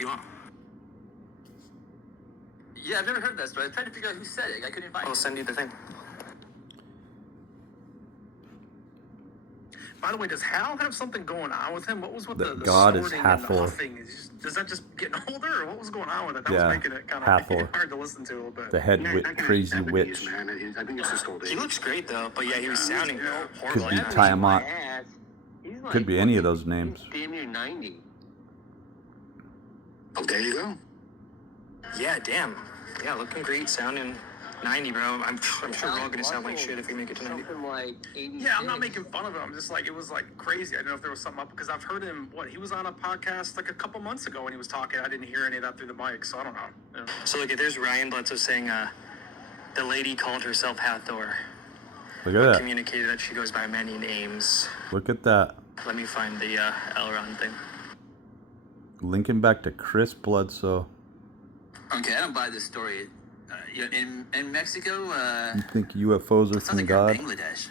belong. Yeah, I've never heard that story. I tried to figure out who said it. I couldn't find it. I'll send you the thing. By the way, does Hal have something going on with him? What was with the god is snorting and the Hathor. huffing? Does that just getting older, or what was going on with it? That Yeah, was making it kind of Hathor. hard to listen to a little bit. The head crazy witch. Man. I think it's just old age. He looks great though, but yeah, he was sounding horrible. Could be at times. Tiamat. He's Could be any of those names. Damn near 90. Oh, there you go. Yeah, damn. Yeah, looking great, sounding 90, bro. I'm sure we're all gonna sound like shit if we make it to 90. Something like 86. Yeah, I'm not making fun of him. I'm just like, it was like crazy. I don't know if there was something up, because I've heard him, he was on a podcast like a couple months ago when he was talking. I didn't hear any of that through the mic, so I don't know. Yeah. So look, there's Ryan Bledsoe saying the lady called herself Hathor. Look at that. Communicated that she goes by many names. Look at that. Let me find the Elrond thing. Linking back to Chris Bledsoe. Okay, I don't buy this story. In Mexico, You think UFOs are it sounds from like God? you're in Bangladesh.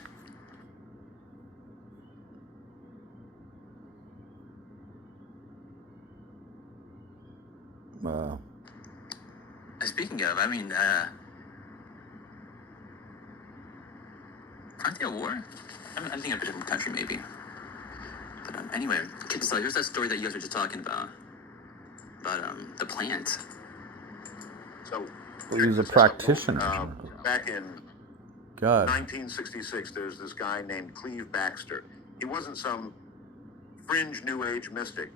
Speaking of, I mean, aren't they at war? I'm thinking of a different country, maybe. But anyway, so here's that story that you guys were just talking about the plant. So He was a practitioner. Back in God. 1966, there's this guy named Cleve Baxter. He wasn't some fringe New Age mystic,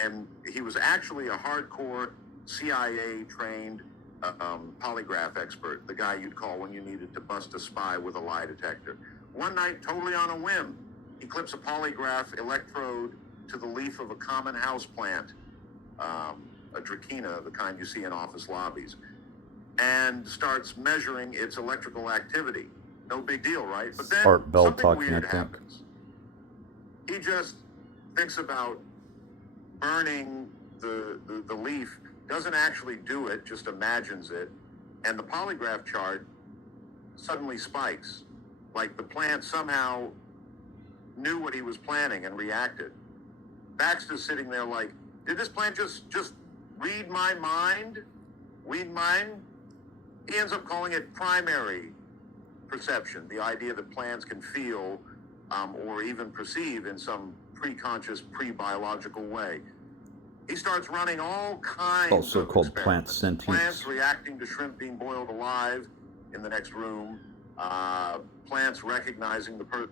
and he was actually a hardcore CIA-trained polygraph expert, the guy you'd call when you needed to bust a spy with a lie detector. One night, totally on a whim, he clips a polygraph electrode to the leaf of a common house plant, a Dracaena, the kind you see in office lobbies, and starts measuring its electrical activity. No big deal, right? But then Art Bell something talking, weird I think. happens. He just thinks about burning the leaf, doesn't actually do it, just imagines it, and the polygraph chart suddenly spikes. Like the plant somehow knew what he was planning and reacted. Baxter's sitting there like, did this plant just read my mind? Read mine? He ends up calling it primary perception, the idea that plants can feel or even perceive in some pre-conscious, pre-biological way. He starts running all kinds Also of called plant experiments. sentience. Plants reacting to shrimp being boiled alive in the next room. Plants recognizing the person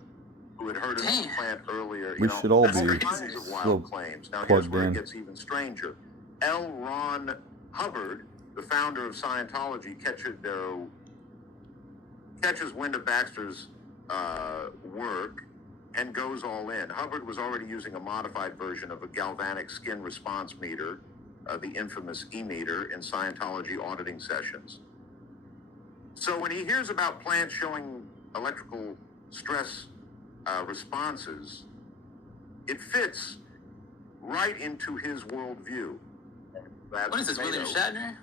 who had heard of the plant earlier. We should all all be kinds of still wild claims. Now here's plugged where in. it gets even stranger. L. Ron Hubbard, the founder of Scientology, catches wind of Baxter's work and goes all in. Hubbard was already using a modified version of a galvanic skin response meter, the infamous E-meter, in Scientology auditing sessions. So when he hears about plants showing electrical stress responses, it fits right into his worldview. What is this, William Shatner?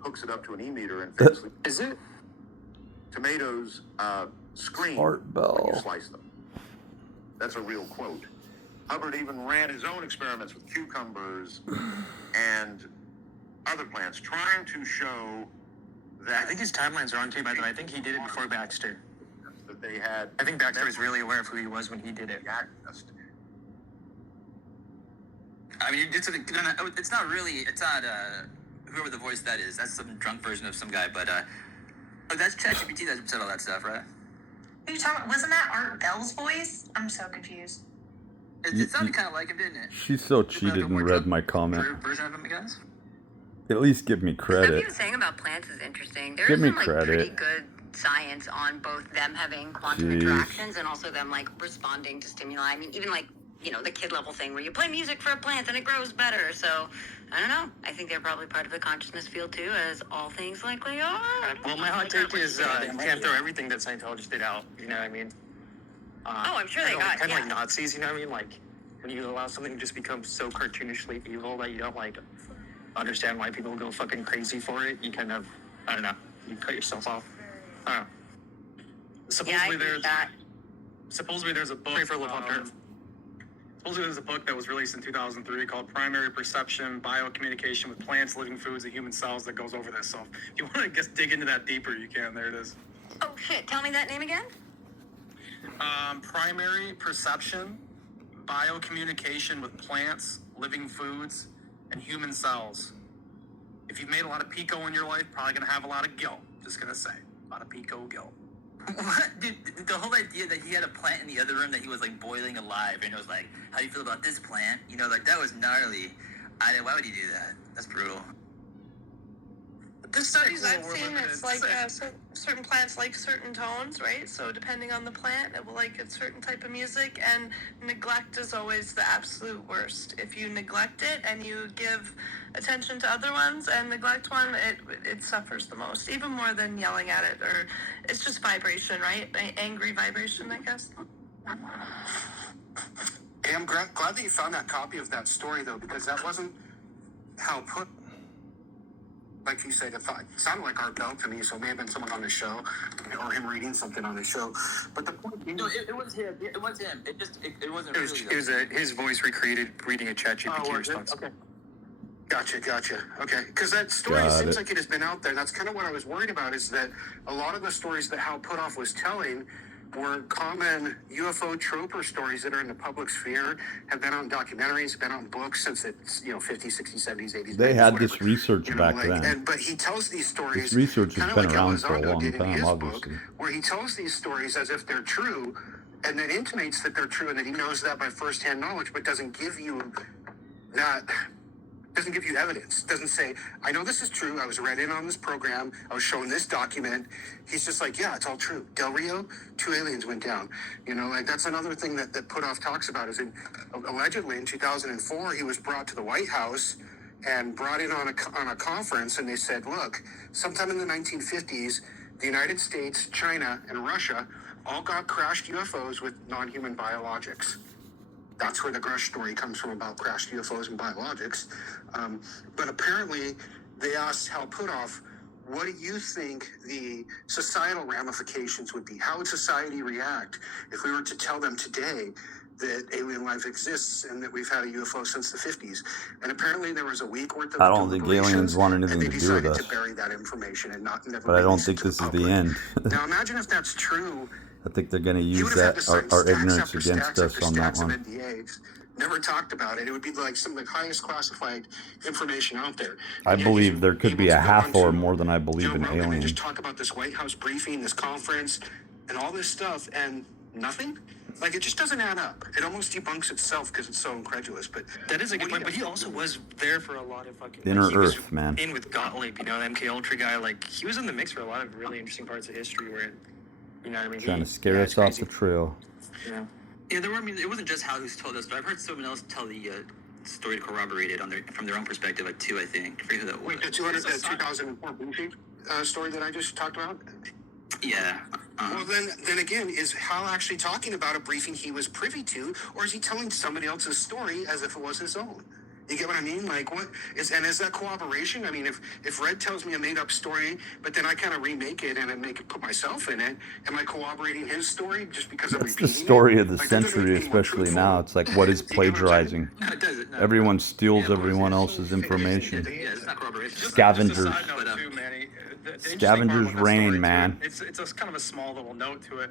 Hooks it up to an E-meter and famously... Is it? Tomatoes scream Art Bell. when you slice them. That's a real quote. Hubbard even ran his own experiments with cucumbers and other plants, trying to show that... I think his timelines are on too, by the way. I think he did it before Baxter. That they had... I think Baxter was really aware of who he was when he did it. I mean, it's not whoever the voice that is. That's some drunk version of some guy, but that's ChatGPT that said all that stuff, right? Who you talking about? Wasn't that Art Bell's voice? I'm so confused. It sounded kind of like him, didn't it? She so cheated and read my comment. Version of him, guys? At least give me Stuff credit. you were saying about plants is interesting. There Give is me some credit. pretty good science on both them having quantum Jeez. interactions and also them responding to stimuli. I mean, even the kid level thing where you play music for a plant and it grows better. So I don't know. I think they're probably part of the consciousness field too, as all things likely are. Well, my hot take is you can't throw everything that Scientologists did out. You know what I mean? I'm sure they got kind of like Nazis. You know what I mean? Like when you allow something to just become so cartoonishly evil that you don't understand why people go fucking crazy for it. You kind of, I don't know. You cut yourself off. I don't know. Supposedly there's a book. For Supposedly there's a book that was released in 2003 called Primary Perception, Biocommunication with Plants, Living Foods, and Human Cells that goes over this. So if you want to dig into that deeper, you can. There it is. Oh shit! Tell me that name again. Primary Perception, Biocommunication with Plants, Living Foods, and Human Cells. If you've made a lot of pico in your life, probably going to have a lot of guilt. Just going to say. A lot of pico guilt. What? Dude, the whole idea that he had a plant in the other room that he was like boiling alive, and it was like, how do you feel about this plant? You know, like that was gnarly. Why would he do that? That's brutal. The studies I've seen, it's like certain plants like certain tones, right? So depending on the plant, it will like a certain type of music, and neglect is always the absolute worst. If you neglect it and you give attention to other ones and neglect one, it suffers the most, even more than yelling at it, or it's just vibration, right? Angry vibration, I guess. Hey, I'm glad that you found that copy of that story, though, because that wasn't how put. Like you said, it sounded like Art Bell to me, so it may have been someone on the show, or him reading something on the show. But the point being... No, it was him. It was him. It wasn't really... It was his voice recreated reading a ChatGPT response. Okay. Gotcha. Okay. Because that story seems like it has been out there. That's kind of what I was worried about, is that a lot of the stories that Hal Puthoff was telling were common UFO troper stories that are in the public sphere, have been on documentaries, been on books since it's, 50s, 60s, 70s, 80s. They 90s, had whatever. this research back then. But he tells these stories. This research has been like around for a Elizondo long did in time, his obviously. book, where he tells these stories as if they're true, and then intimates that they're true, and that he knows that by firsthand knowledge, but doesn't give you that. Doesn't give you evidence. Doesn't say, I know this is true. I was read in on this program. I was shown this document. He's just like, yeah, it's all true. Del Rio, 2 aliens went down. That's another thing that Puthoff talks about is allegedly in 2004, he was brought to the White House and brought in on a conference, and they said, look, sometime in the 1950s, the United States, China, and Russia all got crashed UFOs with non-human biologics. That's where the Grush story comes from about crashed UFOs and biologics. But apparently, they asked Hal Puthoff, what do you think the societal ramifications would be? How would society react if we were to tell them today that alien life exists and that we've had a UFO since the 50s? And apparently there was a week worth of I don't think aliens want anything to do with us. to bury that information and never But I don't release think it to this the is the public. end. Now imagine if that's true. I think they're going to He use would have had that, to sign our stacks ignorance after against stacks us after on that stacks of one. NDAs. Never talked about it. It would be like some of the highest classified information out there. I believe there could be a Hathor more than I believe Joe in Rogan and aliens. just talk about this White House briefing, this conference, and all this stuff, and nothing? Like, it just doesn't add up. It almost debunks itself because it's so incredulous. But That is a good point, but he also was there for a lot of fucking... Inner he was Earth, man. In with Gottlieb, the MK Ultra guy, he was in the mix for a lot of really interesting parts of history where, Trying to scare us off the trail. Yeah. Yeah, it wasn't just Hal who's told us, but I've heard someone else tell the story to corroborate it from their own perspective, too, I think. I forget who that was. wait, the 2004 briefing story that I just talked about? Yeah. Well, then again, is Hal actually talking about a briefing he was privy to, or is he telling somebody else's story as if it was his own? You get what I mean? Is that corroboration? I mean, if Red tells me a made-up story, but then I kind of remake it and put myself in it, am I corroborating his story just because I'm That's repeating the story it? of the That doesn't century, make me more especially truthful. now. It's like, what is plagiarizing? No, it doesn't. No. Everyone steals Yeah, everyone else's information. Yeah, it's not corroboration. Scavengers. Just a side note, too, Manny. The interesting Scavengers part about that reign, story, too, man. It's kind of a small little note to it.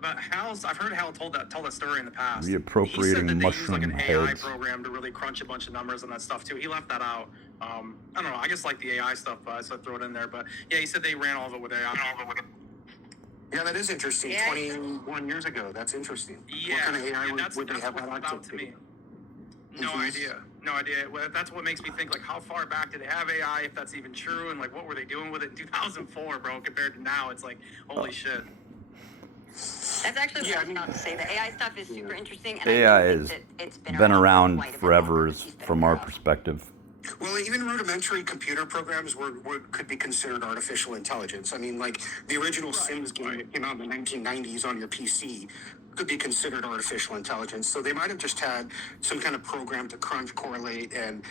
But I've heard Hal tell that story in the past. Reappropriating He said that they use mushroom an AI heads. program to really crunch a bunch of numbers and that stuff too. He left that out. I don't know. I guess the AI stuff, so I throw it in there. But yeah, he said they ran all of it with AI. Yeah, that is interesting. Yeah. 21 years ago. That's interesting. Yeah, What kind of AI and that's would they have what that stood out access to to? me. No idea. Well, that's what makes me think, how far back did they have AI, if that's even true, and what were they doing with it in 2004, bro, compared to now? It's holy shit. That's actually what I was about to say. The AI stuff is super interesting. And AI I has think that it's been around quite a bit forever longer since he's been from our around. perspective. Well, even rudimentary computer programs could be considered artificial intelligence. I mean, the original Sims game that came out in the 1990s on your PC could be considered artificial intelligence. So they might have just had some kind of program to crunch, correlate, and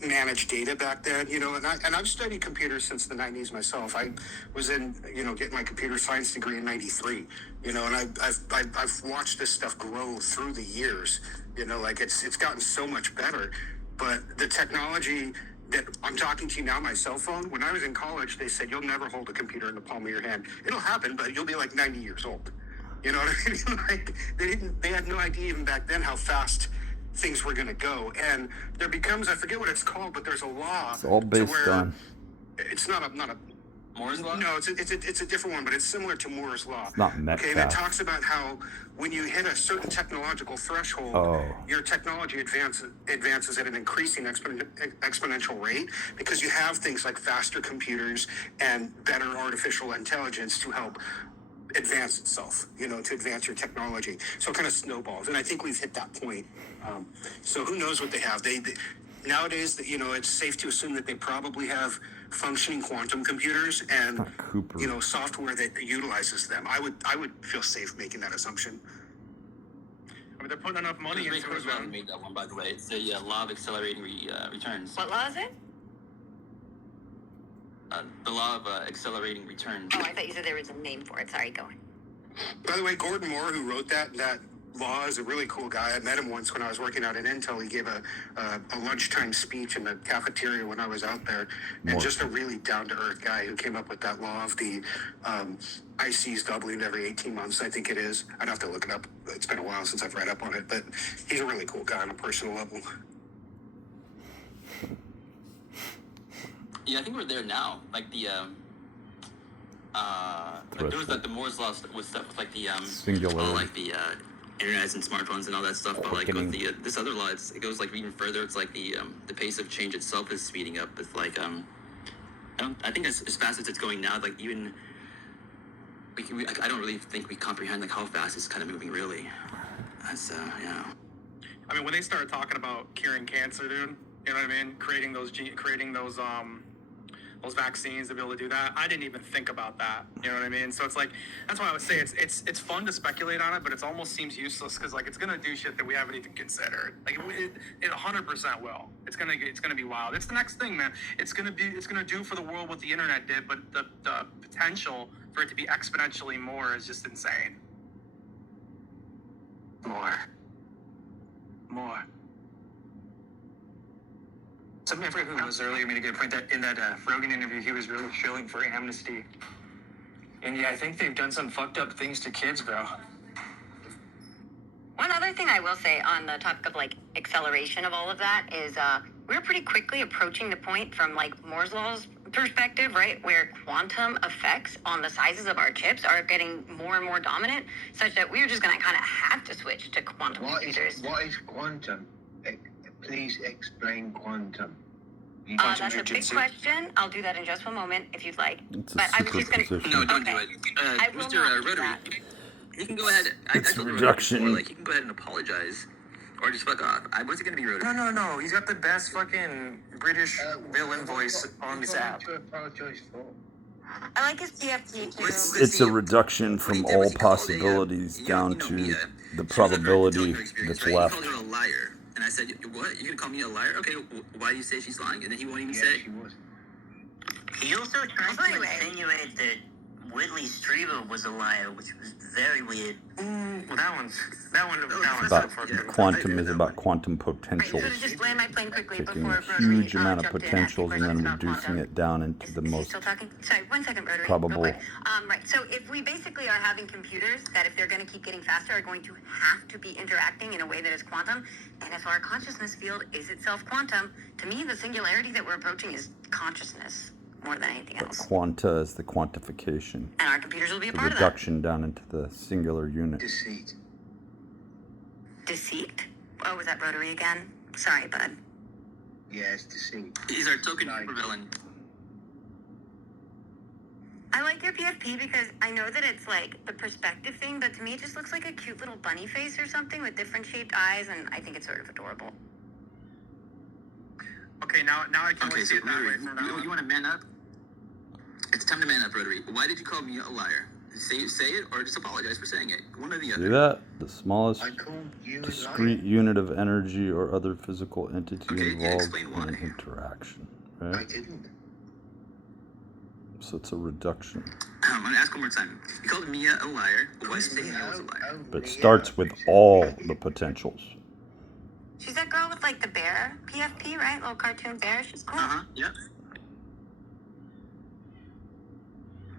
manage data back then, you know, and I've studied computers since the 90s myself. I was in, you know, getting my computer science degree in 93, you know, and I've watched this stuff grow through the years, you know, like it's gotten so much better, but the technology that I'm talking to you now, my cell phone, when I was in college, they said, you'll never hold a computer in the palm of your hand. It'll happen, but you'll be like 90 years old. You know what I mean? Like they had no idea even back then how fast things were going to go. And there becomes, I forget what it's called, but there's a law. It's all based on. It's not a Moore's law? No, it's a different one, but it's similar to Moore's law. It's not Metcalf. Okay, and it talks about how when you hit a certain technological threshold, your technology advances at an increasing exponential rate because you have things like faster computers and better artificial intelligence to help advance itself, you know, to advance your technology. So it kind of snowballs, and I think we've hit that point. So who knows what they have? They nowadays, you know, it's safe to assume that they probably have functioning quantum computers and you know, software that utilizes them. I would feel safe making that assumption. I mean, they're putting enough money into it. Ray made that one, by the way. It's the law of accelerating returns. What law is it? The law of accelerating returns. Oh, I thought you said there was a name for it. Sorry, go on. By the way, Gordon Moore, who wrote that law, is a really cool guy. I met him once when I was working out at Intel. He gave a lunchtime speech in the cafeteria when I was out there, and just a really down-to-earth guy who came up with that law of the ICs doubling every 18 months, I think it is. I'd have to look it up. It's been a while since I've read up on it, but he's a really cool guy on a personal level. Yeah, I think we're there now. Like the like there was like the Moore's law was stuff with like the Singularity. like the internet and smartphones and all that stuff. But like with the this other law, it goes like even further. It's like the pace of change itself is speeding up. It's like I think as fast as it's going now, like even I don't really think we comprehend like how fast it's kind of moving really. That's yeah. I mean, when they started talking about curing cancer, dude, you know what I mean? Creating those vaccines to be able to do that. I didn't even think about that. You know what I mean? So it's like, that's why I would say it's fun to speculate on it, but it almost seems useless because like it's gonna do shit that we haven't even considered. Like it 100% will. It's gonna be wild. It's the next thing, man. It's gonna do for the world what the internet did, but the potential for it to be exponentially more is just insane. More. Some member who was earlier made a good point that in that Rogan interview, he was really shilling for amnesty. And yeah, I think they've done some fucked up things to kids, bro. One other thing I will say on the topic of like acceleration of all of that is we're pretty quickly approaching the point from like Moore's law's perspective, right, where quantum effects on the sizes of our chips are getting more and more dominant, such that we're just going to kind of have to switch to quantum computers. What is quantum? Please explain quantum. That's a big question. I'll do that in just one moment if you'd like. But I was just going to. No, don't do it. I will Mr. not do Rotary, that. you can go ahead. It's a reduction. Like, you can go ahead and apologize. Or just fuck off. I wasn't going to be rude. No. He's got the best fucking British villain voice on this app. I like his PFT too. It's a reduction from all possibilities down to the probability that's right? left. He called her a liar. And I said, what? You're going to call me a liar? Okay, why do you say she's lying? And then he won't even say it. He also tried to insinuate that Whitley Strieber was a liar, which was very weird. Well, that one's Quantum is about quantum potentials. Right, so to just land my plane quickly Taking before a huge Rotary, amount of jumped in potentials and then asking reducing questions it down into the Is he most still talking? Sorry, 1 second, Rotary. probable. Real quick. Right, so if we basically are having computers that if they're going to keep getting faster are going to have to be interacting in a way that is quantum, and if our consciousness field is itself quantum, to me the singularity that we're approaching is consciousness more than anything But else. quanta is the quantification. And our computers will be a The part reduction down into the singular unit. Deceit. Deceit? Oh, was that Rotary again? Sorry, bud. Yes, deceit. He's our token supervillain. I like your PFP because I know that it's like the perspective thing, but to me it just looks like a cute little bunny face or something with different shaped eyes, and I think it's sort of adorable. Okay, now I can Okay, only so see it that way Rotary, from now on. you want to man up? It's time to man up, Rotary. Why did you call me a liar? Say it or just apologize for saying it. One or the other. See that? The smallest I called you a discrete unit of energy or other physical entity involved explain in why. an interaction. I Right? didn't. So it's a reduction. I'm gonna ask one more time. You called Mia a liar. Why did you say Mia was a liar? But starts with all the potentials. She's that girl with like the bear PFP, right? Little cartoon bear. She's cool. Yep.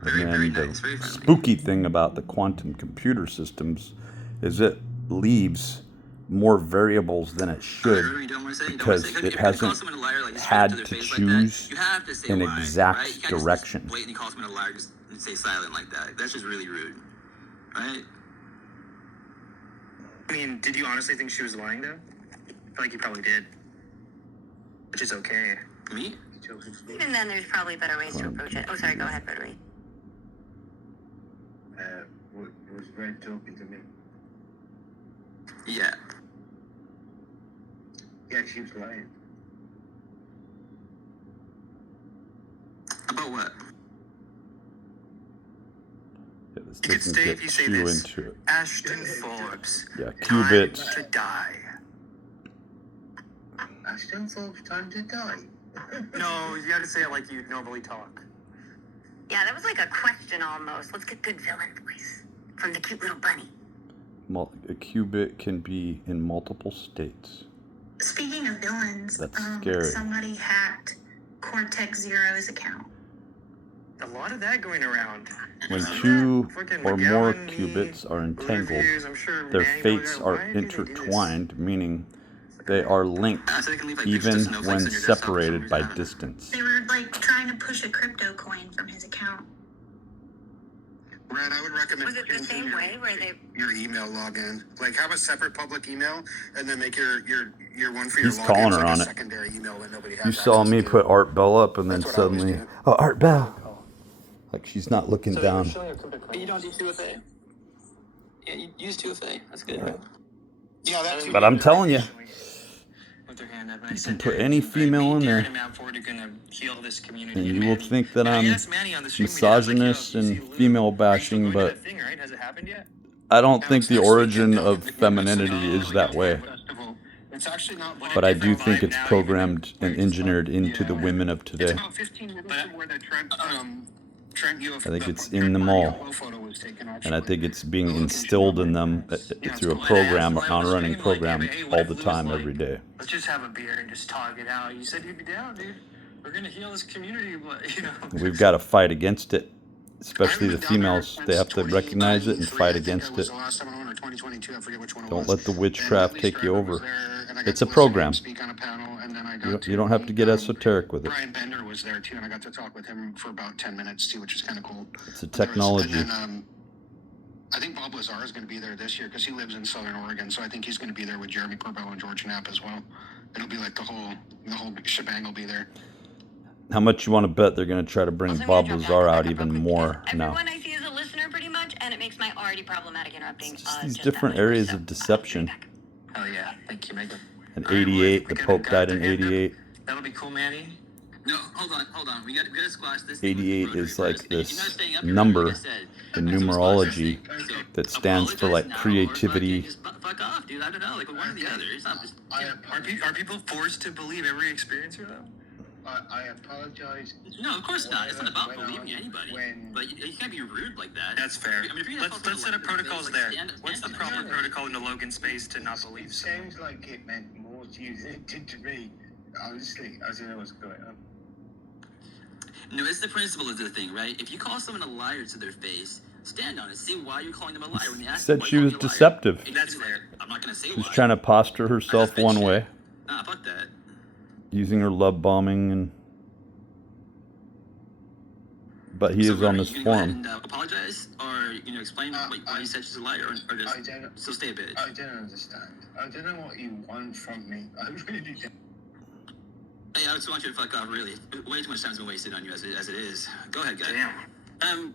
And then the spooky thing about the quantum computer systems is it leaves more variables than it should because it hasn't had to choose an exact direction. Blatantly call someone a liar, just say silent like that. That's just really rude, right? I mean, did you honestly think she was lying, though? I feel like you probably did. Which is okay. Me? Even then, there's probably better ways to approach it. Oh, sorry. Go ahead, Rotary. Was Red talking to me? Yeah. Yeah, she was lying. About what? Yeah, this You could doesn't stay get if you say too this. into it. Ashton Forbes. Yeah, Time qubits. to die. Ashton Forbes, time to die. No, you gotta say it like you'd normally talk. Yeah, that was like a question almost. Let's get good villain voice from the cute little bunny. A qubit can be in multiple states. Speaking of villains, That's scary. somebody hacked Cortex Zero's account. A lot of that going around. When two Fucking or Miguel more and me, qubits are entangled, reviews, I'm sure their Manny fates goes, are "Why did they do this?" intertwined, meaning they are linked So they can leave, like, even pictures of snowflakes when on your desktop for some separated by reason. distance. They were like trying to push a crypto coin from his account. Brad, I would recommend Was it the same way where they? your email login. Like have a separate public email and then make your one for your He's login calling her like on a it. secondary email that nobody has. You saw me put Art Bell up, and then That's what I always suddenly, do. oh, Art Bell. Like she's not looking down. You don't do 2FA? Yeah, you use 2FA. That's good. Yeah. Yeah, that's But I'm telling you, With their hand up, and I you said, can put "Derek, any me, female in Darren, there, and Matt Ford are gonna heal this community." and And you will Manny- think that I I'm asked Manny on the stream we did, I was like, misogynist "Yo, you see and Lou? female Are you still bashing, going to but that thing, right? Has it happened yet? I don't think the origin of femininity is that way. It's actually not. But I do think it's programmed and engineered into the women of It's today. about 15 minutes from where the Trent UFO. I think it's in them all. photo was taken, And I think it's being instilled in them through a program, a non-running program, all the time, every day. Let's just have a beer and just talk it out. You said you'd be down, dude. We're gonna heal this community, but you know. We've got to fight against it, especially the females. They have to recognize it and fight against it. Don't let the witchcraft take you over. It's a program. You don't have to get esoteric with it. Brian Bender was there too, and I got to talk with him for about 10 minutes too, which is kind of cool. It's a technology. And then, I think Bob Lazar is going to be there this year because he lives in Southern Oregon, so I think he's going to be there with Jeremy Corbell and George Knapp as well. It'll be like the whole shebang will be there. How much you want to bet they're going to try to bring Bob Lazar out even more now? Everyone I see is a listener, pretty much, and it makes my already problematic interrupting. It's just these different areas of deception. Oh yeah, thank you, Megan. In 88, the Pope died in 88. That'll be cool, Manny. No, hold on. We gotta squash this. 88 is like this number in numerology that stands for like creativity. Fuck off, dude. I don't know. Like one or the other. It's not just. Are people forced to believe every experiencer though? I apologize. No, of course not. It's not about believing anybody. But you can't be rude like that. That's fair. I mean, if you're Let's set up protocols there. What's the proper protocol in the Logan space to not believe It someone? sounds like it meant more to you than it did to me. Honestly, I don't know what's going on. No, it's the principle of the thing, right? If you call someone a liar to their face, stand on it. See why you're calling them a liar. When they ask Said why she you're was calling me a liar, deceptive. That's fair. I'm not gonna say She's why. trying to posture herself one way, Nah, fuck that. using her love bombing, and but he is on this you forum. And, apologize, or explain why you said she's a liar, or just still stay a bitch. I don't understand. I don't know what you want from me. I really don't. Hey, I just want you to fuck off, really. Way too much time's been wasted on you as it is. Go ahead, guy. Damn.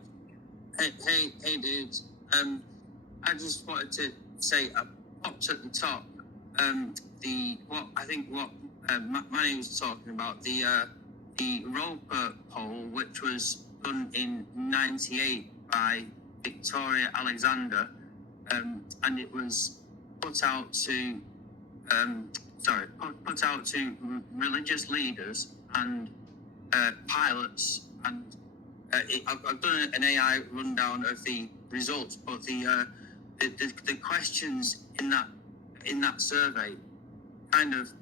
Hey, dudes. I just wanted to say I popped at the top. Manny was talking about the Roper poll, which was done in '98 by Victoria Alexander, and it was put out to put out to religious leaders and pilots, and I've done an AI rundown of the results, but the questions in that survey kind of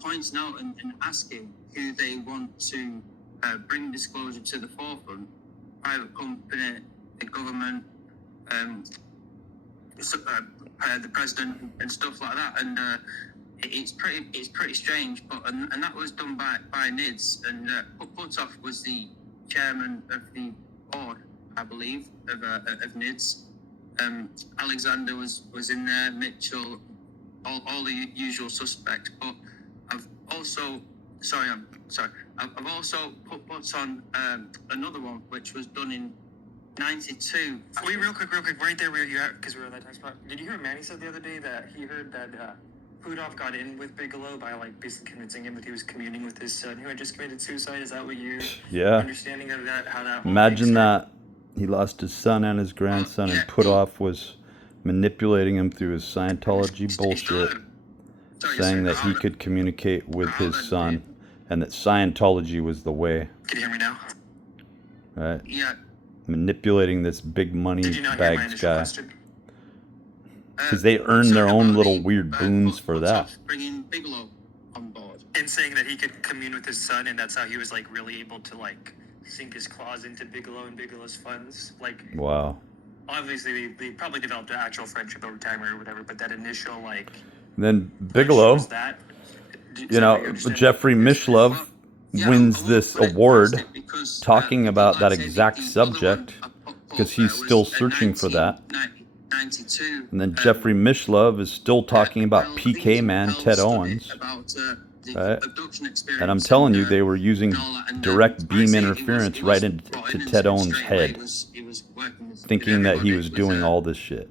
points out and asking who they want to bring disclosure to the forefront: private company, the government, the president, and stuff like that. And it's pretty strange. But and that was done by NIDS, and Putoff was the chairman of the board, I believe, of NIDS. Alexander was in there, Mitchell, all the usual suspects. But I've also I've also put on another one which was done in 92. Wait, real quick, right there where you at, because we were at that time spot. Did you hear what Manny said the other day, that he heard that Putoff got in with Bigelow by like basically convincing him that he was communing with his son who had just committed suicide? Is that what your understanding of that? How that? Imagine that he lost his son and his grandson, and Putoff was manipulating him through his Scientology bullshit, saying that he could communicate with his son, and that Scientology was the way. Can you hear me now? Right. Yeah. Manipulating this big money bags guy, question? because they earn their own little weird boons for that. Bringing Bigelow on board And saying that he could commune with his son, and that's how he was like really able to like sink his claws into Bigelow and Bigelow's funds. Like, wow. Obviously, they probably developed an actual friendship over time or whatever, but that initial like. And then Bigelow, Jeffrey Mishlove wins this award talking about that exact subject, because he's still searching for that. And then Jeffrey Mishlove is still talking about PK Man Ted Owens. Right? And I'm telling you, they were using direct beam interference right into Ted Owens' head, thinking that he was doing all this shit.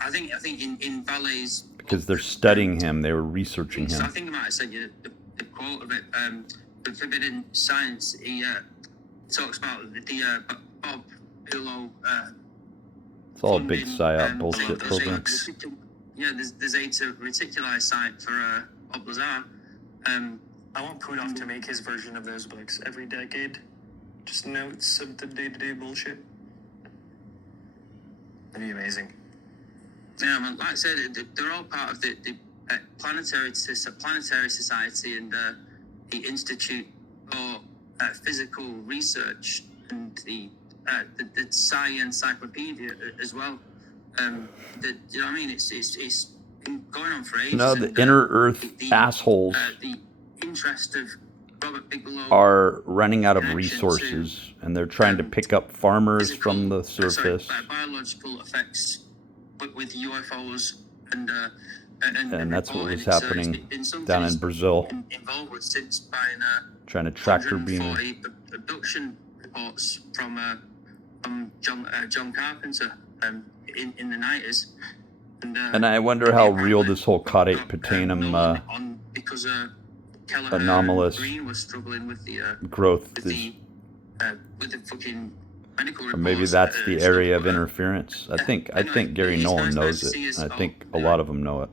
I think in Valet's, because they're studying him, they were researching him. I think I might have sent you the quote of it. The Forbidden Science. He talks about the Bob Bigelow. It's all a big psyop bullshit program. Yeah, there's a reticuli site for Bob Lazar. I want Putoff to make his version of those books every decade. Just notes of the day-to-day bullshit. That'd be amazing. Yeah, well, like I said, they're all part of the Planetary Society and the Institute for Physical Research and the Sci Encyclopedia as well. You know what I mean? It's been going on for ages. No, the inner Earth assholes the interest of Robert Bigelow are running out of resources, and they're trying to pick up farmers from the surface. Biological effects with UFOs and that's what was happening down in Brazil. Involved with since by trying to tractor beam. Abduction reports from John Carpenter in the 90s. And I wonder how real this whole caudate patenum anomalous growth is. With the fucking medical reports, or maybe that's the area of interference. I think Gary Nolan knows it. I think a lot of them know it.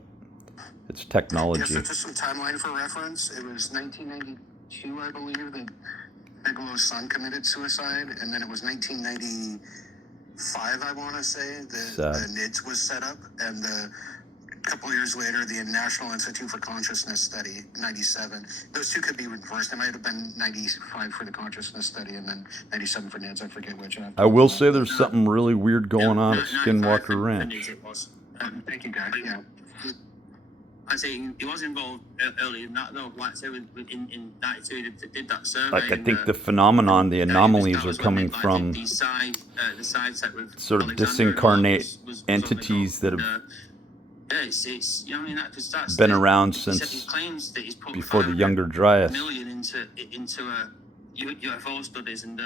It's technology. Yes, so just some timeline for reference. It was 1992, I believe, that Bigelow's son committed suicide, and then it was 1995, I want to say, the NIDS was set up, and a couple years later, the National Institute for Consciousness Study, 97. Those two could be reversed. It might have been 95 for the Consciousness Study, and then 97 for NIDS. I forget which. I will say there's something really weird going on at Skinwalker Ranch. Thank you, guys. Yeah. I say he was involved early in that, though. Like I say, in 92, they did that survey. Like, I think the phenomenon, the anomalies are coming from sort of disincarnate entities that have been around since before the Younger Dryas. Million into UFO studies, and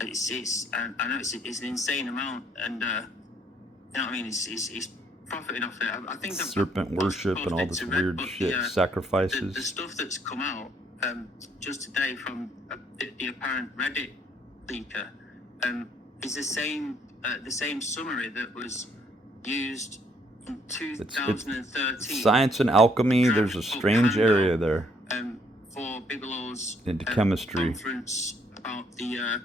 it's I know it's an insane amount, and you know what I mean. It's profiting off it. I think serpent worship and all this weird shit, sacrifices. The stuff that's come out just today from the apparent Reddit leaker is the same the same summary that was used in 2013. It's science and alchemy. There's a strange area there. For Bigelow's into chemistry. Conference about the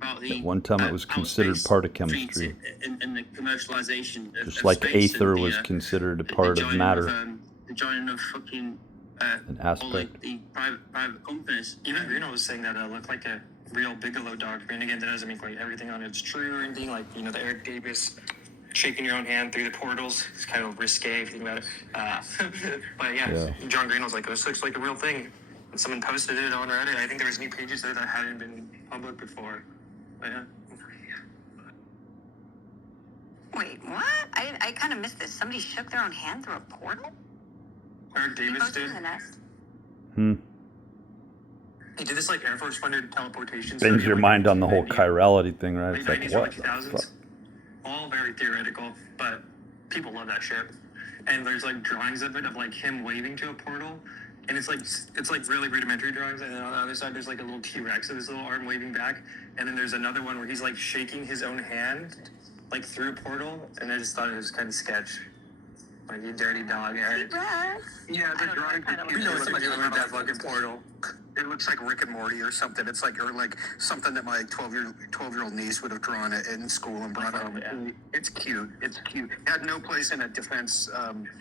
At one time, it was considered part of chemistry. And the commercialization of just like space aether and was considered a part of matter. The joining of fucking an aspect. all like the private companies. Even Reno was saying that it looked like a real Bigelow doctrine. And again, that doesn't mean like everything on it's true or anything. Like, you know, the Eric Davis shaking your own hand through the portals. It's kind of risque if you think about it. But yeah, John Green was like, this looks like a real thing. And someone posted it on Reddit. I think there was new pages there that hadn't been public before. But yeah. Wait, what? I kind of missed this. Somebody shook their own hand through a portal? Eric Davis did. He did this like Air Force funded teleportation. Bends your mind on the whole chirality thing, right? It's like, what the fuck? All very theoretical, but people love that shit. And there's like drawings of it of like him waving to a portal, and it's like really rudimentary drawings. And then on the other side, there's like a little T-Rex with his little arm waving back. And then there's another one where he's like shaking his own hand, like through a portal. And I just thought it was kind of sketch. Like, you dirty dog, Eric. Yeah, the drawing. You know somebody who went that fucking portal. It looks like Rick and Morty or something. It's like, or like something that my 12-year-old niece would have drawn it in school and brought home. Yeah. It's cute. It's cute. It had no place in a defense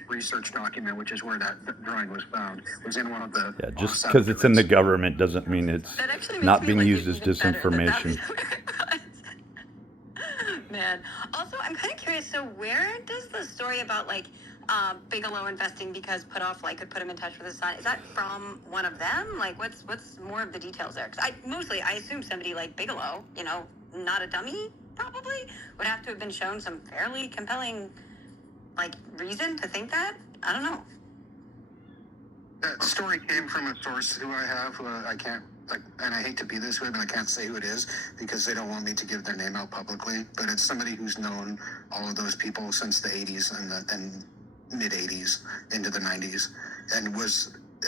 research document, which is where that drawing was found. It was in one of the. Yeah, just because it's in the government doesn't mean it's not being used as disinformation. Man. Also, I'm kind of curious. So, where does the story about like Bigelow investing because Puthoff like could put him in touch with his son? Is that from one of them? Like, what's more of the details there? Because I assume somebody like Bigelow, you know, not a dummy, probably would have to have been shown some fairly compelling like reason to think that. I don't know. That story came from a source who I have, who I can't. Like, and I hate to be this way, but I can't say who it is because they don't want me to give their name out publicly. But it's somebody who's known all of those people since the 80s and mid 80s into the 90s, and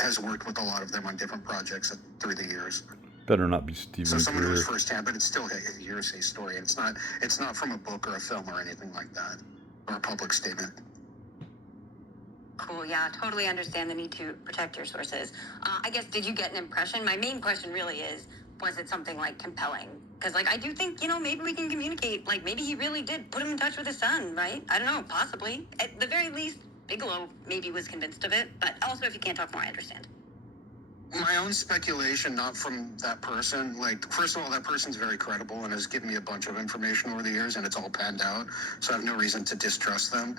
has worked with a lot of them on different projects through the years. Better not be Stephen So someone Greer. who's firsthand, but it's still a hearsay story. It's not from a book or a film or anything like that, or a public statement. Cool. Yeah, totally understand the need to protect your sources. I guess, did you get an impression? My main question really is, was it something like compelling? Because like I do think, you know, maybe we can communicate. Like maybe he really did put him in touch with his son, right? I don't know, possibly. At the very least, Bigelow maybe was convinced of it. But also, if you can't talk more, I understand. My own speculation, not from that person. Like, first of all, that person's very credible and has given me a bunch of information over the years, and it's all panned out. So I have no reason to distrust them.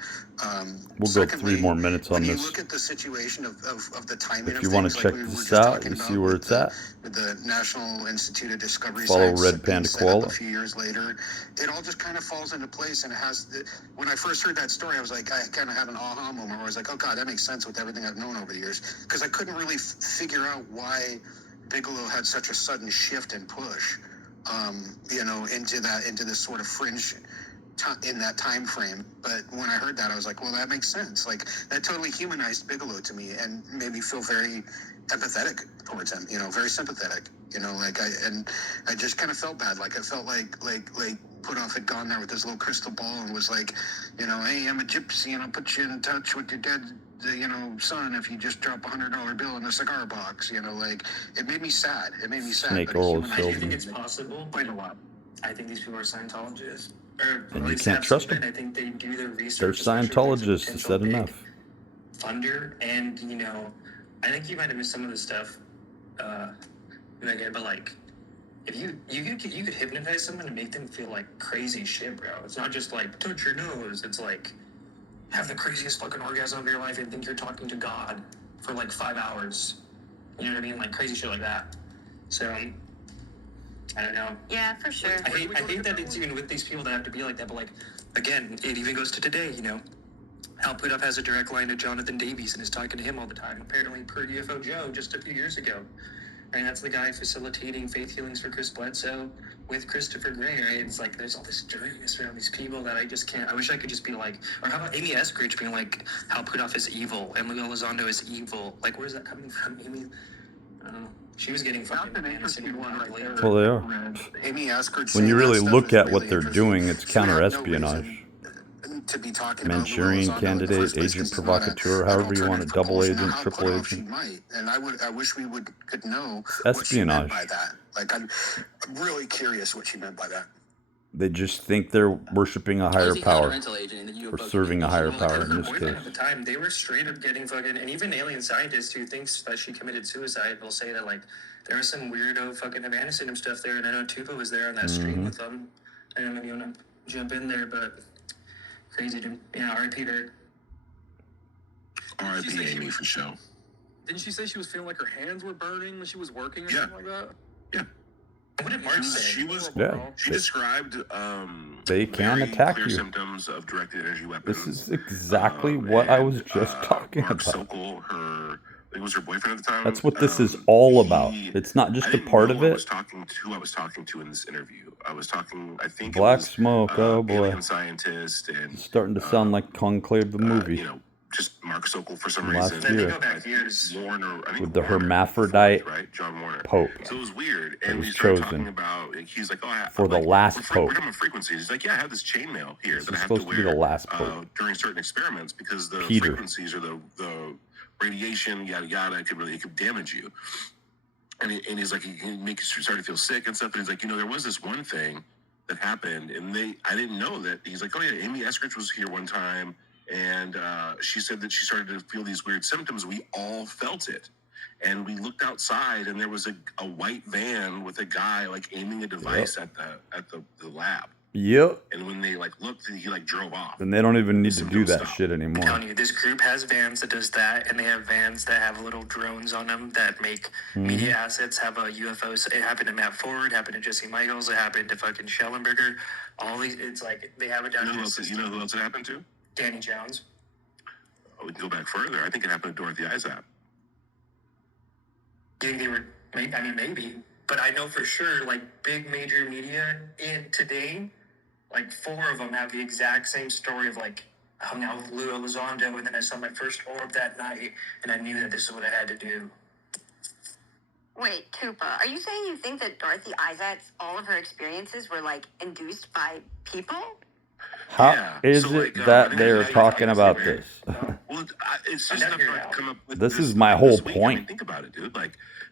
We'll go 3 more minutes on when this. You look at the situation of the timing. If you want to check this out, you see where it's at. With the National Institute of Discovery Follow Science Red Panda Koala. a few years later, it all just kind of falls into place, and it has. When I first heard that story, I was like, I kind of had an aha moment where I was like, oh god, that makes sense with everything I've known over the years, because I couldn't really figure out why Bigelow had such a sudden shift and push, you know, into this sort of fringe in that time frame. But when I heard that, I was like, well, that makes sense. Like, that totally humanized Bigelow to me and made me feel very empathetic towards him, you know, very sympathetic, you know, like I just kind of felt bad. Like I felt like Puthoff had gone there with his little crystal ball and was like, you know, hey, I'm a gypsy and I'll put you in touch with your dead, you know, son if you just drop $100 bill in the cigar box, you know, like, it made me sad. Snake oil I do think it's possible. Quite a lot. I think these people are Scientologists. And you can't trust them. I think they do their research. They're Scientologists, is that enough? Funder, and, you know, I think you might have missed some of the stuff, but like, if you could hypnotize someone and make them feel like crazy shit, bro. It's not just like touch your nose. It's like have the craziest fucking orgasm of your life and think you're talking to God for like 5 hours. You know what I mean? Like crazy shit like that. So I don't know. Yeah, for sure. I hate that it's even with these people that have to be like that. But like, again, it even goes to today. You know, Hal Puthoff has a direct line to Jonathan Davies and is talking to him all the time. Apparently, per UFO Joe just a few years ago. Right, that's the guy facilitating faith healings for Chris Bledsoe with Christopher Gray, right? It's like there's all this dirtiness around these people that I just can't. I wish I could just be like, or how about Amy Eskridge being like, Hal Puthoff is evil, Emily Elizondo is evil. Like, where's that coming from, Amy? I don't know. She was getting fucking Madison manipulated. Well, they are. Amy Askert When saying you that really stuff look is at really what they're interesting. doing, it's She had no counter-espionage. reason to be talking about Lou Manchurian Elizondo in the candidate, first place, agent 'cause it's not provocateur, an however you want it, alternative double propulsion. agent, How triple put off she agent. might, and I wish we could know It's what she meant espionage. by that. Like I'm really curious what she meant by that. They just think they're worshiping a higher power, or serving a higher power in this case. At the time, they were straight up getting fucking, and even alien scientists who thinks that she committed suicide will say that like there was some weirdo fucking Havana syndrome stuff there, and I know Tupa was there on that stream with them. I don't know if you want to jump in there, but crazy dude. Yeah, R.I.P. her. R.I.P. Amy for show. Didn't she say she was feeling like her hands were burning when she was working or something like that? Yeah. What did Mark say? She described they can very attack clear you. symptoms of directed energy weapons. This is exactly what I was just talking Mark about. Sokol, it was her boyfriend at the time. That's what this is all about. It's not just a part of who it. I was talking to in this interview. I was talking, I think Black it was, smoke, oh boy. alien scientist and It's starting to sound like Conclave the movie. you know, just Mark Sokol for some Last reason. year. Warner, I think With the Warner, hermaphrodite right? John Warner. Pope. So it was weird. That And was we started chosen talking about, he's like, for the last we're pope. talking about frequencies. He's like, yeah, I have this chainmail here This that is I have to supposed to be wear the last pope. during certain experiments because the Peter. frequencies or the radiation, yada yada, it could damage you. And he's like, he can make you start to feel sick and stuff. And he's like, there was this one thing that happened, and I didn't know that. He's like, oh yeah, Amy Eskridge was here one time, and she said that she started to feel these weird symptoms. We all felt it, and we looked outside, and there was a white van with a guy like aiming a device at the lab. Yep. And when they looked, he drove off. And they don't even need to do that shit I'm anymore. telling you, this group has vans that does that, and they have vans that have little drones on them that make media assets, have a UFOs. It happened to Matt Ford, happened to Jesse Michaels, it happened to fucking Schellenberger. All these, it's like they have it down. You know who else it happened to? Danny Jones. Oh, we can go back further. I think it happened to Dorothy Izap. They were, maybe, but I know for sure, big major media in today, 4 of them have the exact same story of hung out with Lou Elizondo, and then I saw my first orb that night, and I knew that this is what I had to do. Wait, Tupa, are you saying you think that Dorothy Izat's, all of her experiences were induced by people? How is it that they're talking about this? Well, it's just enough to come up with This is my whole week. point. Think about it, dude.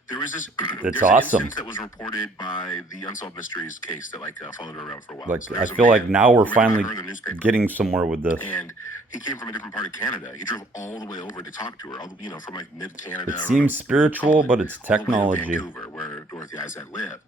There was this. It's there's awesome. An instance that was reported by the Unsolved Mysteries case that followed her around for a while. So I there's a feel like man now we're who read about finally her in the newspaper, getting somewhere with this. and he came from a different part of Canada. He drove all the way over to talk to her. From mid Canada. It seems spiritual, but it's all the way to technology. Vancouver, where Dorothy Izat lived.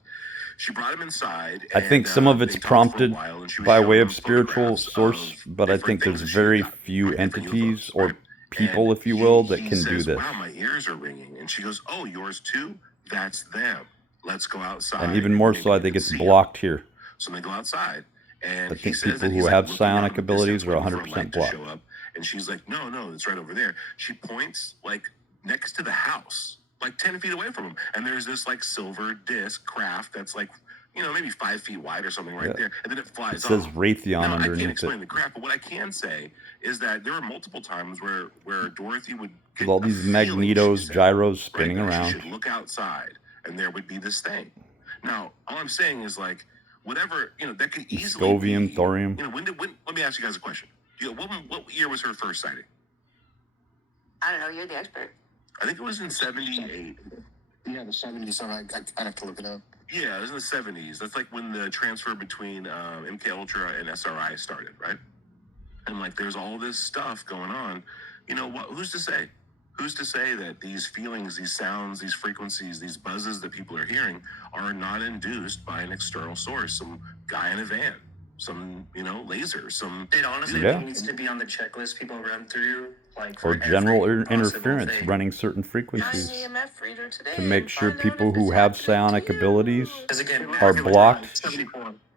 She brought him inside. I think some of it's prompted by way of spiritual source, but I think there's very few entities or people, if you will, that can do this. Wow, my ears are ringing. And she goes, oh, yours too? That's them. Let's go outside. And even more so, I think it's blocked here. So they go outside. And I think people who have psionic abilities are 100% blocked. And she's like, no, it's right over there. She points next to the house, 10 feet away from him. And there's this silver disc craft that's maybe 5 feet wide or something right there. And then it flies off. It says Raytheon Now, I underneath can't explain it. the craft, but what I can say is that there were multiple times where Dorothy would get With all a these feeling, magnetos, she said, gyros spinning that around. She should look outside, and there would be this thing. Now, all I'm saying is whatever that could easily Scovium, be, thorium. when let me ask you guys a question. What year was her first sighting? I don't know, you're the expert. I think it was in 78. Yeah, the 70s. So I'd have to look it up. Yeah, it was in the 70s. That's when the transfer between MK Ultra and SRI started, right? And there's all this stuff going on. Who's to say? Who's to say that these feelings, these sounds, these frequencies, these buzzes that people are hearing are not induced by an external source, some guy in a van, some laser, some. It honestly needs to be on the checklist people run through, or general interference running certain frequencies to make sure people who have psionic abilities are blocked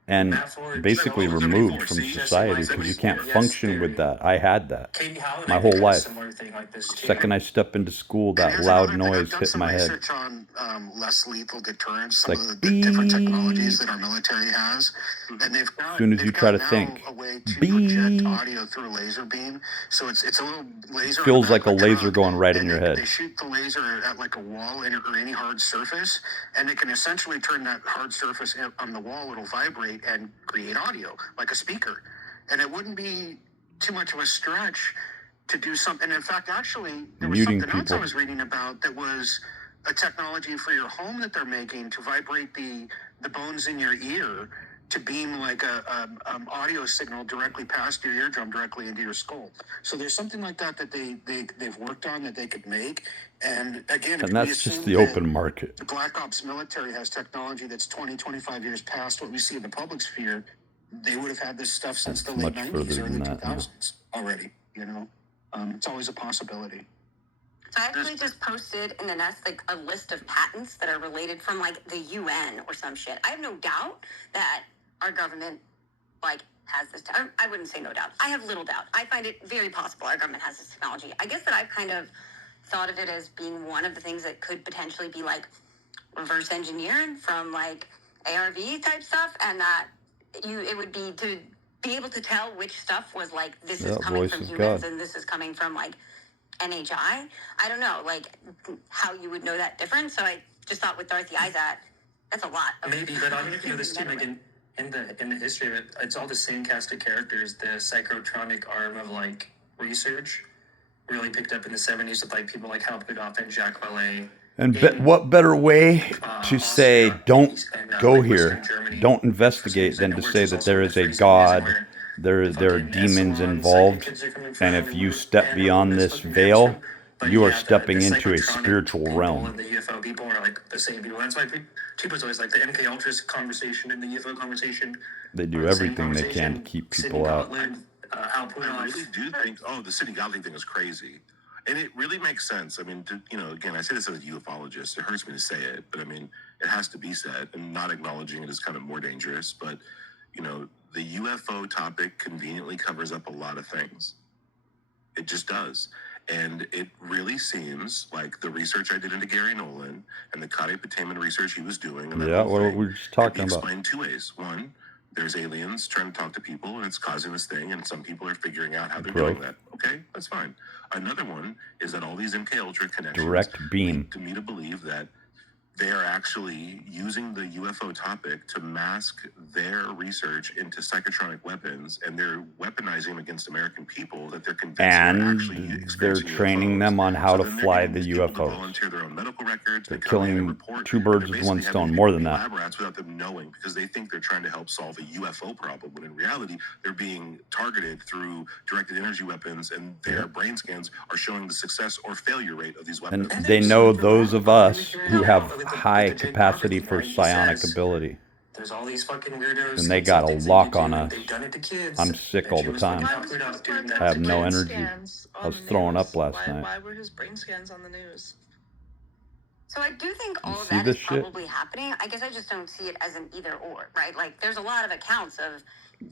and basically removed from society because you can't function with that. I had that my whole life. Second I step into school, that loud noise hit my head. Research on less lethal deterrence, some Like, of the different technologies that our military has, and they've got, as soon as you try to now think, a way to project audio through a laser beam. So it's a little laser. Feels on the like a back of laser truck, going right in and your they head. shoot the laser at like a wall or any hard surface, and they can essentially turn that hard surface on the wall. It'll vibrate and create audio like a speaker, and it wouldn't be too much of a stretch to do something. In fact, actually, there was Muting something else I people. was reading about that was a technology for your home that they're making to vibrate the bones in your ear to beam like a audio signal directly past your eardrum directly into your skull. So there's something like that they've worked on that they could make. And again, And that's just the open market. The Black Ops military has technology that's 20, 25 years past what we see in the public sphere. They would have had this stuff since the late 90s, early 2000s already, you know? It's always a possibility. So I actually just posted in the Nest like a list of patents that are related from like the UN or some shit. I have no doubt that our government like has this. I wouldn't say no doubt. I have little doubt. I find it very possible our government has this technology. I guess that I've kind of thought of it as being one of the things that could potentially be like reverse engineered from like ARV type stuff, and that it would be to be able to tell which stuff was like this is coming from humans and this is coming from like NHI. I don't know, like how you would know that difference. So I just thought with Dorothy Izat, that's a lot. Maybe, but I mean, you know, this too, like in the history of it, it's all the same cast of characters. The psychotronic arm of like research really picked up in the 70s with like people like Hal Puthoff and Jacques Vallée. And what better way to say, don't go here, don't investigate, than to say that there is a God, there are demons involved, and if you step beyond this veil, you are stepping into a spiritual realm. The UFO people are like the same people. That's why people's always like the MK Ultras conversation and the UFO conversation. They do everything they can to keep people out. I really do think, the Sidney Gottlieb thing is crazy. And it really makes sense. I mean, again, I say this as a ufologist. It hurts me to say it, but I mean, it has to be said. And not acknowledging it is kind of more dangerous. But, the UFO topic conveniently covers up a lot of things. It just does. And it really seems like the research I did into Gary Nolan and the Kade Pataman research he was doing. And yeah, what we were just talking about. Explained two ways. One, there's aliens trying to talk to people and it's causing this thing, and some people are figuring out how they're doing that. Okay, that's fine. Another one is that all these MK Ultra connections direct beam to me to believe that they are actually using the UFO topic to mask their research into psychotronic weapons, and they're weaponizing them against American people that they're convinced and they're training them on how to fly the UFOs. Volunteer their own medical records. They're killing two birds with one stone, more than that. Lab rats without them knowing, because they think they're trying to help solve a UFO problem, when in reality they're being targeted through directed energy weapons, and their brain scans are showing the success or failure rate of these weapons. And they know those of us who have high capacity for psionic ability. There's all these fucking weirdos. And they got a lock on us. I'm sick all the time. I have no energy. I was throwing up last night. Why were his brain scans on the news? So I do think all of that is probably happening. I guess I just don't see it as an either or, right? Like there's a lot of accounts of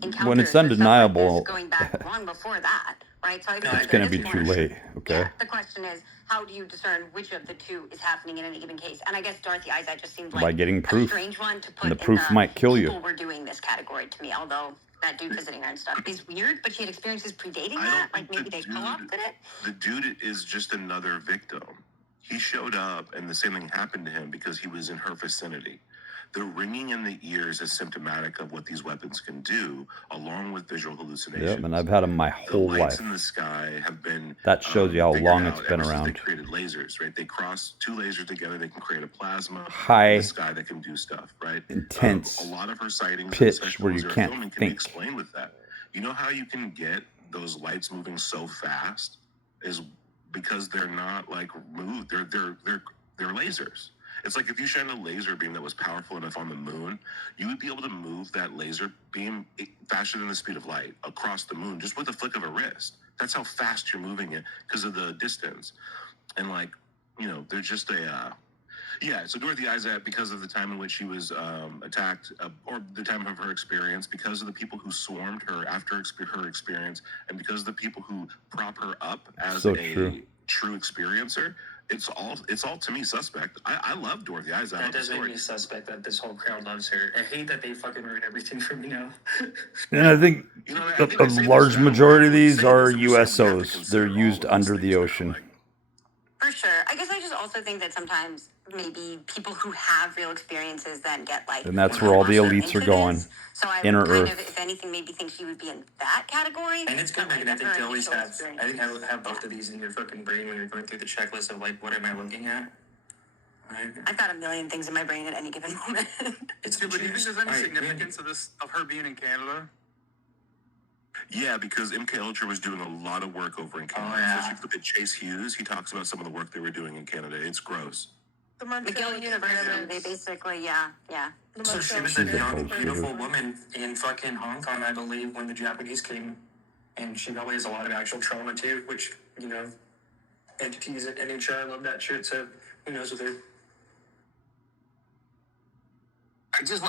encounters when it's undeniable, like going back long before that, right? So it's going to be too late, okay? Yeah, the question is, how do you discern which of the two is happening in any given case? And I guess Dorothy Izat just seemed like by getting proof. A strange one to put and the proof might kill you. People were doing this category to me, although that dude visiting her and stuff is weird, but she had experiences predating that. Like maybe they co-opted it. The dude is just another victim. He showed up, and the same thing happened to him because he was in her vicinity. The ringing in the ears is symptomatic of what these weapons can do, along with visual hallucinations. Yep, and I've had them my whole life. The lights in the sky have been that shows you how long it's been around. They created lasers, right? They cross two lasers together. They can create a plasma high in the sky that can do stuff, right? Intense a lot of her sightings, pitch where you can't can think. Be explained with that. You know how you can get those lights moving so fast is because they're not like moved. They're lasers. It's like if you shine a laser beam that was powerful enough on the moon, you would be able to move that laser beam faster than the speed of light across the moon just with a flick of a wrist. That's how fast you're moving it because of the distance. And like, they're just Yeah, so Dorothy Isaac, because of the time in which she was attacked, or the time of her experience, because of the people who swarmed her after her experience, and because of the people who prop her up as So a true. true experiencer, it's all to me suspect. I love Dorothy Isaac. That does make me suspect that this whole crowd loves her. I hate that they fucking ruin everything for me now. And I think a large majority of these are USOs. They're used under the ocean. For sure. I guess I just also think that sometimes maybe people who have real experiences then get like. And that's where all the elites are going. So I Inner kind Earth. of, if anything, maybe think she would be in that category. And it's good, like, I think to always have, I think have both of these in your fucking brain when you're going through the checklist of like, what am I looking at? Right. I've got a million things in my brain at any given moment. It's But do you think there's any significance of her being in Canada? Yeah, because MK Ultra was doing a lot of work over in Canada. Oh, yeah. Especially with Chase Hughes, he talks about some of the work they were doing in Canada. It's gross. The Montreal McGill University, they basically, yeah. So she was a young, beautiful woman in fucking Hong Kong, I believe, when the Japanese came. And she probably has a lot of actual trauma too, which, you know, entities at NHR love that shit, so who knows with her. I just